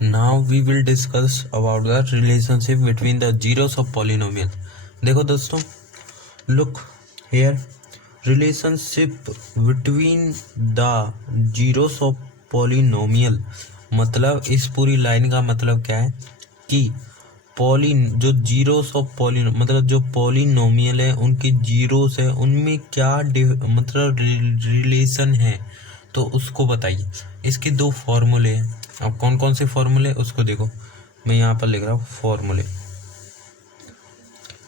Now we will discuss about the relationship between the zeros of polynomial. देखो दोस्तों, look here, relationship between the zeros of polynomial, मतलब इस पूरी line का मतलब क्या है कि जो जीरोस ऑफ पॉलिनो मतलब जो पॉलिनोमियल है उनके जीरोस है उनमें क्या मतलब रिलेशन है, तो उसको बताइए। इसके दो फॉर्मूले हैं। अब कौन कौन से फॉर्मूले उसको देखो, मैं यहाँ पर लिख रहा हूँ फॉर्मूले।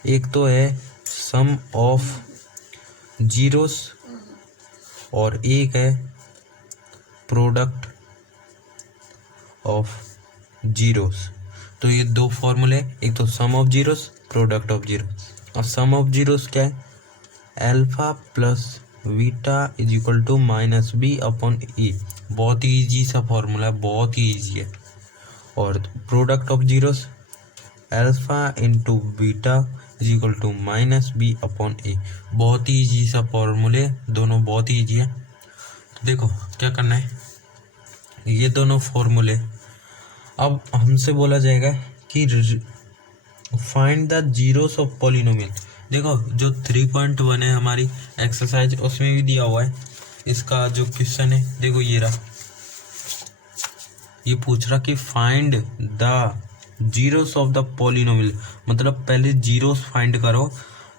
एक तो है सम ऑफ जीरोस और एक है प्रोडक्ट ऑफ जीरोस। तो ये दो फॉर्मूले, एक तो sum of zeros, product of zeros. अब सम ऑफ जीरोस क्या है? Alpha plus beta is equal to minus B upon A. बहुत ही ईजी सा फॉर्मूला है, बहुत ही ईजी है। और product of zeros alpha into beta is equal to minus B upon A. बहुत ही ईजी सा फॉर्मूले, दोनों बहुत ही ईजी है। तो देखो क्या करना है, ये दोनों फॉर्मूले अब हमसे बोला जाएगा कि find the zeros of polynomial. देखो जो 3.1 है हमारी एक्सरसाइज, उसमें भी दिया हुआ है इसका जो क्वेश्चन है। देखो ये रहा, ये पूछ रहा कि find the zeros of the polynomial, मतलब पहले जीरोस फाइंड करो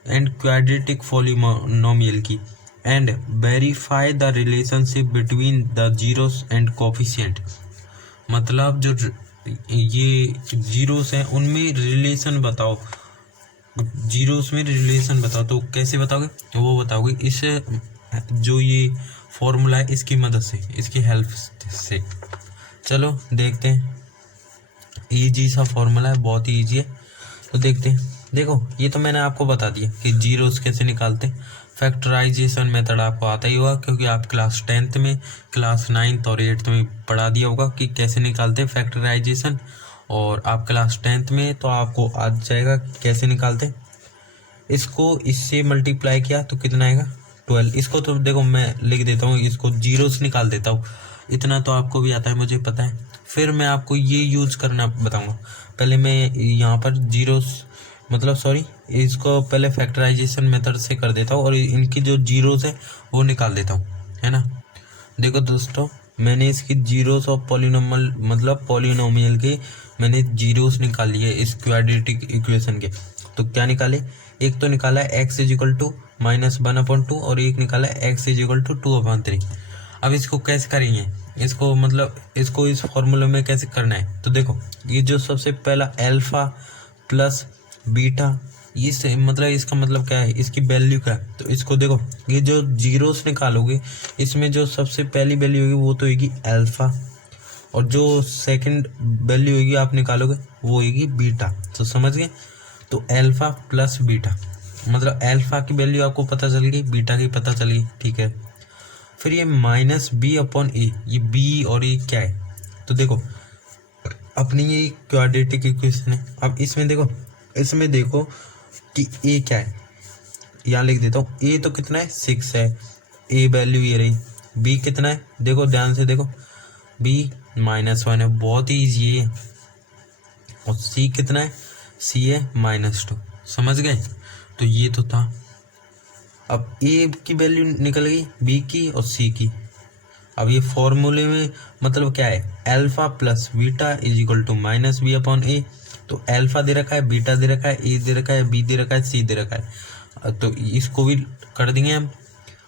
एंड क्वाड्रेटिक पॉलिनोमियल की, and verify the relationship between the zeros and coefficient. मतलब जो ये जीरोस हैं उनमें रिलेशन बताओ, जीरोस में रिलेशन बताओ। तो कैसे बताओगे? वो बताओगे इस जो ये फॉर्मूला है इसकी मदद से, इसकी हेल्प से। चलो देखते हैं, ईजी सा फॉर्मूला है, बहुत ही ईजी है। तो देखते हैं। देखो ये तो मैंने आपको बता दिया कि जीरोस कैसे निकालते हैं। फैक्टराइजेशन मेथड आपको आता ही होगा, क्योंकि आप क्लास 10th में, क्लास 9th और 8th में पढ़ा दिया होगा कि कैसे निकालते हैं फैक्टराइजेशन। और आप क्लास 10th में तो आपको आ जाएगा कि कैसे निकालते हैं। इसको इससे मल्टीप्लाई किया तो कितना आएगा? 12। इसको तो देखो मैं लिख देता हूँ, इसको जीरोस निकाल देता हूँ, इतना तो आपको भी आता है, मुझे पता है। फिर मैं आपको ये यूज करना बताऊंगा। पहले मैं यहाँ पर जीरोस मतलब सॉरी, इसको पहले फैक्टराइजेशन मेथड से कर देता हूँ और इनकी जो जीरोस है वो निकाल देता हूँ, है ना। देखो दोस्तों, मैंने इसकी जीरोस ऑफ पॉलिनोमियल मतलब पॉलिनोमियल के मैंने जीरोस निकाल लिए इस क्वाड्रेटिक इक्वेशन के। तो क्या निकाले? एक तो निकाला है एक्स इज इक्वल टू -1/2 और एक निकाला है एक्स इज इक्वल टू 2/3। अब इसको कैसे करेंगे, इसको मतलब इसको इस फॉर्मूले में कैसे करना है? तो देखो ये जो सबसे पहला अल्फा प्लस बीटा, ये मतलब इसका मतलब क्या है, इसकी वैल्यू क्या है? तो इसको देखो, ये जो जीरोस निकालोगे इसमें जो सबसे पहली वैल्यू होगी वो तो होगी अल्फा, और जो सेकंड वैल्यू होगी आप निकालोगे वो होगी बीटा। तो समझ गए? तो अल्फा प्लस बीटा, मतलब अल्फा की वैल्यू आपको पता चल गई, बीटा की पता चल गई, ठीक है। फिर ये माइनस बी अपॉन ए, ये बी और ए क्या है? तो देखो अपनी ये क्वाड्रेटिक इक्वेशन है। अब इसमें देखो कि ए क्या है, यहाँ लिख देता हूँ। ए तो कितना है? 6 है, ए वैल्यू ये रही। बी कितना है? देखो ध्यान से देखो, बी -1 है, बहुत ही ईजी है। और सी कितना है? सी है -2। समझ गए? तो ये तो था। अब ए की वैल्यू निकल गई, बी की और सी की। अब ये फॉर्मूले में मतलब क्या है? Alpha plus beta is equal to minus B upon A. तो अल्फा दे रखा है, बीटा दे रखा है, ए दे रखा है, बी दे रखा है, सी दे रखा है। तो इसको भी कर देंगे हम।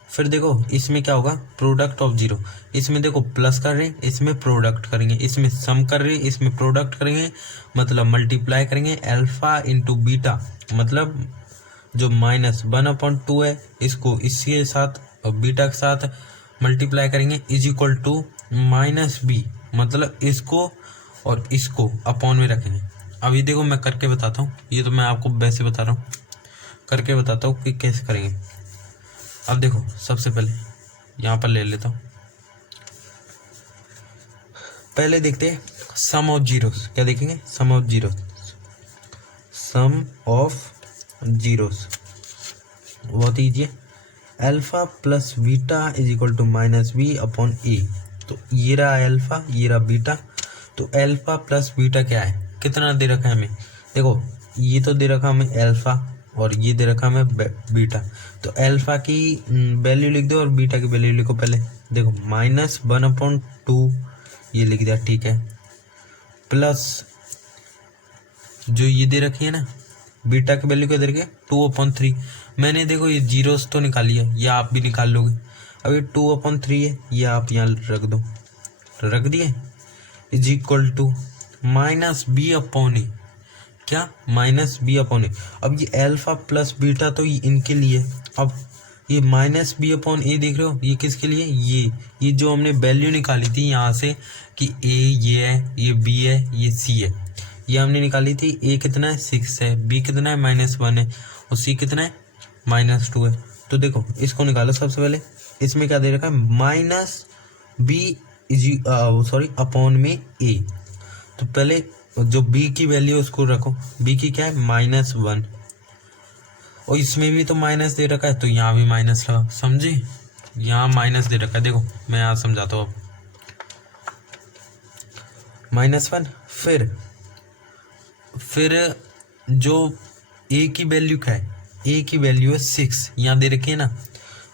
फिर देखो इसमें क्या होगा? Product of zero. इसमें देखो प्लस कर रहे हैं, इसमें प्रोडक्ट करेंगे, इसमें सम कर रहे हैं, इसमें प्रोडक्ट करेंगे, मतलब मल्टीप्लाई करेंगे। अल्फा इंटू बीटा मतलब जो -1/2 है इसको इसके साथ और बीटा के साथ मल्टीप्लाई करेंगे is equal to minus B, मतलब इसको और इसको अपॉन में रखेंगे। अब ये देखो मैं करके बताता हूँ, ये तो मैं आपको वैसे बता रहा हूँ, करके बताता हूँ कि कैसे करेंगे। अब देखो सबसे पहले यहाँ पर ले लेता हूँ, पहले देखते हैं सम ऑफ जीरोस। क्या देखेंगे? Sum of zeros, sum of zeros बहुत ईजी है। Alpha plus beta is equal to minus B upon A. तो ये रहा अल्फा, ये रहा बीटा। तो अल्फा प्लस बीटा क्या है, कितना दे रखा है हमें, देखो ये तो दे रखा हमें अल्फा और ये दे रखा हमें बीटा। तो अल्फा की वैल्यू लिख दो और बीटा की वैल्यू लिखो। पहले देखो -1/2 ये लिख दिया, ठीक है, प्लस जो ये दे रखी है ना बीटा की वैल्यू क्या दे रखी है 2/3। मैंने देखो ये जीरोस तो निकाली है, या आप भी निकाल लोगे। अब ये 2/3 है, ये आप यहाँ रख दो, रख दिए, इज इक्वल टू -b/a, क्या -b/a। अब ये अल्फा प्लस बीटा तो इनके लिए, अब ये -b/a देख रहे हो, ये किसके लिए, ये जो हमने वैल्यू निकाली थी यहाँ से कि a ये है, ये b है, ये c है, ये हमने निकाली थी। a कितना है 6 है, b कितना है -1 है और c कितना है -2 है। तो देखो इसको निकालो सबसे पहले। इसमें क्या दे रखा है -b/a। तो पहले जो b की वैल्यू उसको रखो, b की क्या है -1 और इसमें भी तो माइनस दे रखा है, तो यहाँ भी माइनस लगा, समझे, यहाँ माइनस दे रखा है। देखो मैं यहाँ समझाता हूँ अब, -1 फिर जो a की वैल्यू क्या है, a की वैल्यू है 6, यहाँ दे रखी है ना,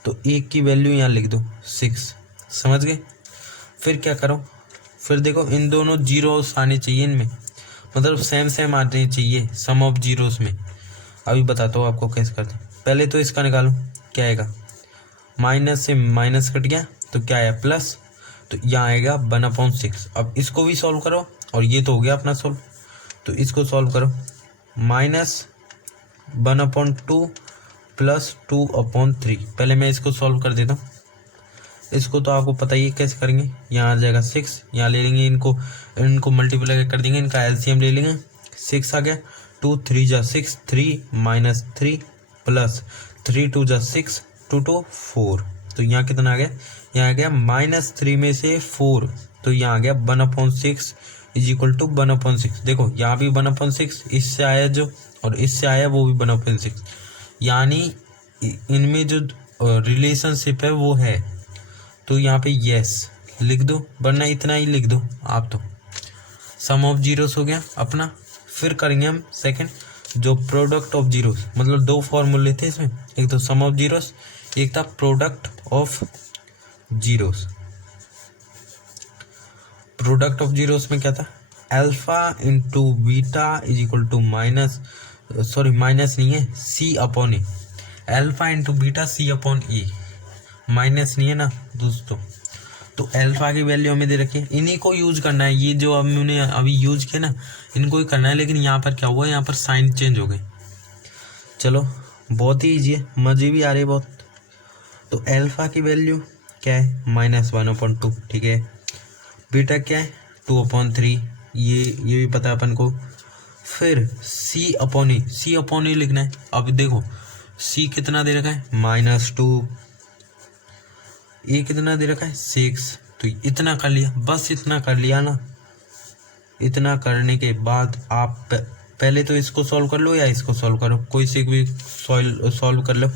तो a की वैल्यू यहाँ लिख दो 6, समझ गए। फिर क्या करो, फिर देखो इन दोनों जीरोस आने चाहिए, इनमें मतलब सेम आने चाहिए सम ऑफ जीरोस में। अभी बताता हूँ आपको कैसे करते हैं। पहले तो इसका निकालो, क्या आएगा, माइनस से माइनस कट गया तो क्या आया प्लस, तो यहाँ आएगा 1/6। अब इसको भी सॉल्व करो और ये तो हो गया अपना सॉल्व, तो इसको सॉल्व करो, -1/2 प्लस 2/3। पहले मैं इसको सॉल्व कर देता हूँ, इसको तो आपको पता ही है कैसे करेंगे। यहाँ आ जाएगा 6, यहाँ ले लेंगे, इनको मल्टीप्लाई कर देंगे, इनका एलसीएम ले लेंगे, 6 आ गया, 2 3 जा 6, 3 -3 प्लस 3 2 जा 6, 2 2 4। तो यहाँ कितना आ गया, यहाँ आ गया -3 में से 4, तो यहाँ आ गया 1/6 इज इक्वल टू 1/6। देखो यहाँ भी 1/6, इससे आया जो और इससे आया वो भी 1/6, यानी इनमें जो रिलेशनशिप है वो है। तो यहाँ पे यस लिख दो, वरना इतना ही लिख दो आप। तो सम ऑफ जीरोस हो गया अपना। फिर करेंगे हम सेकंड, जो प्रोडक्ट ऑफ जीरोस, मतलब दो फॉर्मूले थे इसमें, एक तो सम ऑफ जीरोस, एक था product of zeros. Product of zeros में क्या था, alpha into beta is equal to minus नहीं है, c/a, alpha into beta c/a, minus नहीं है ना दोस्तों। तो अल्फा की वैल्यू हमें दे रखी है, इन्हीं को यूज करना है, ये जो हमने अभी यूज किया ना इनको ही करना है। लेकिन यहाँ पर क्या हुआ है, यहाँ पर साइन चेंज हो गए। चलो बहुत ही ईजी है, मजे भी आ रहे बहुत। तो अल्फा की वैल्यु क्या है -1/2, ठीक है। बीटा क्या है 2/3, ये भी पता है अपन को। फिर c/a लिखना है। अब देखो c कितना दे रखा है -2, ये कितना दे रखा है 6, तो इतना कर लिया, बस इतना कर लिया ना। इतना करने के बाद आप पहले तो इसको सॉल्व कर लो या इसको सॉल्व करो, कोई से भी सॉल्व कर लो।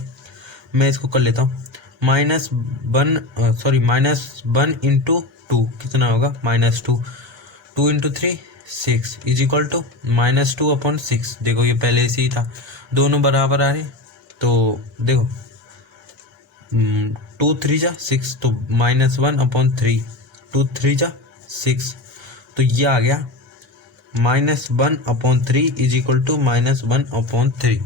मैं इसको कर लेता हूँ, -1 इंटू 2 कितना होगा -2, 2 इंटू 3 6 इज इक्वल टू -2/6। देखो ये पहले से ही था, दोनों बराबर आ रहे, तो देखो 2 3 जा 6, तो -1/3, 2 3 जा 6, तो ये आ गया -1/3 इज इक्वल टू -1/3।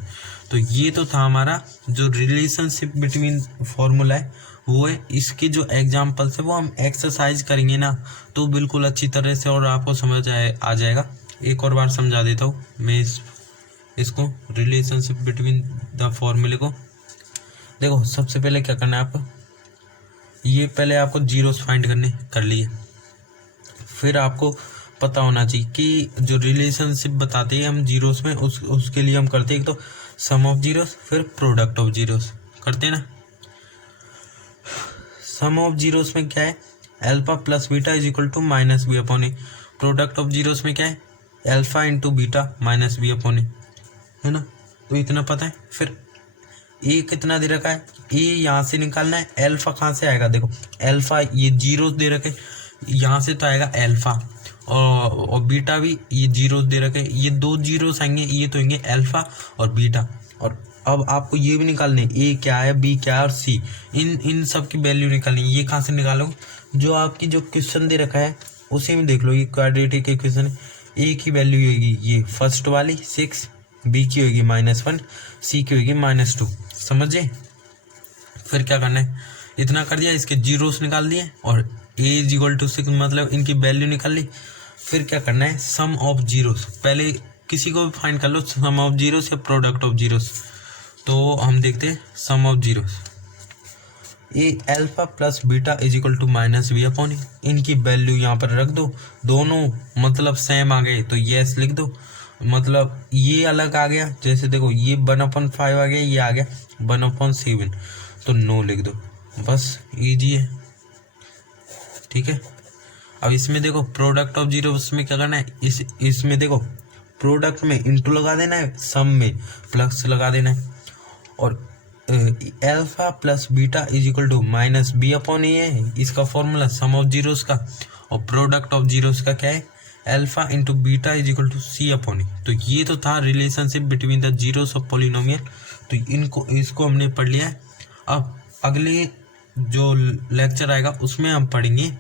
तो ये तो था हमारा जो रिलेशनशिप बिटवीन फॉर्मूला है वो है। इसके जो एग्जाम्पल्स है वो हम एक्सरसाइज करेंगे ना तो बिल्कुल अच्छी तरह से और आपको समझ आ जाएगा। एक और बार समझा देता हूँ मैं इसको रिलेशनशिप बिटवीन द फॉर्मूले को। देखो सबसे पहले क्या करना है आपको, ये पहले आपको जीरोस फाइंड करने कर लिए। फिर आपको पता होना चाहिए कि जो रिलेशनशिप बताते हैं हम जीरोस में उसके लिए हम करते हैं एक तो सम ऑफ जीरोस, फिर प्रोडक्ट ऑफ जीरोस करते हैं ना। सम ऑफ जीरोस में क्या है alpha plus beta is equal to -b/a। Product of zeros में क्या है अल्फा इंटू बीटा -b/a, है ना। तो इतना पता है। फिर ए कितना दे रखा है, ए यहाँ से निकालना है। अल्फा कहाँ से आएगा, देखो अल्फा ये जीरो दे रखे, यहाँ से तो आएगा अल्फा और बीटा भी ये जीरो दे रखे, ये दो जीरोस आएंगे, ये तो होंगे अल्फा और बीटा। और अब आपको ये भी निकालने ए क्या है, बी क्या है और सी, इन सब की वैल्यू निकालनी। ये कहाँ से निकालोगे, जो आपकी जो क्वेश्चन दे रखा है उसी में देख लो। ये क्वाड्रेटिक इक्वेशन है, ए की वैल्यू होगी ये फर्स्ट वाली 6, बी की होगी -1, सी की होगी -2। समझे? फिर क्या करना है, इतना कर दिया, इसके जीरोस निकाल दिए और ए इज इक्वल टू 6 मतलब इनकी वैल्यू निकाल ली। फिर क्या करना है, सम ऑफ जीरोस, पहले किसी को भी फाइंड कर लो, सम ऑफ जीरोस या प्रोडक्ट ऑफ जीरोस। तो हम देखते हैं सम ऑफ जीरोस। ए alpha plus beta is equal to -b upon A, इनकी वैल्यू यहाँ पर रख दो, दोनों मतलब सेम आ गए तो यस लिख दो। मतलब ये अलग आ गया, जैसे देखो ये 1/5 आ गया, ये आ गया 1/7, तो नो लिख दो, बस इजी है। ठीक है, अब इसमें देखो प्रोडक्ट ऑफ जीरो, उसमें क्या करना है, इसमें देखो प्रोडक्ट में इंटू लगा देना है, सम में प्लस लगा देना है, और alpha plus beta is equal to -b upon A है इसका फॉर्मूला सम ऑफ जीरोस का, और प्रोडक्ट ऑफ जीरोस का क्या है, alpha into beta is equal to c upon A. तो ये तो था relationship between the zeros of polynomial, तो इसको हमने पढ़ लिया है। अब अगले जो लेक्चर आएगा उसमें हम पढ़ेंगे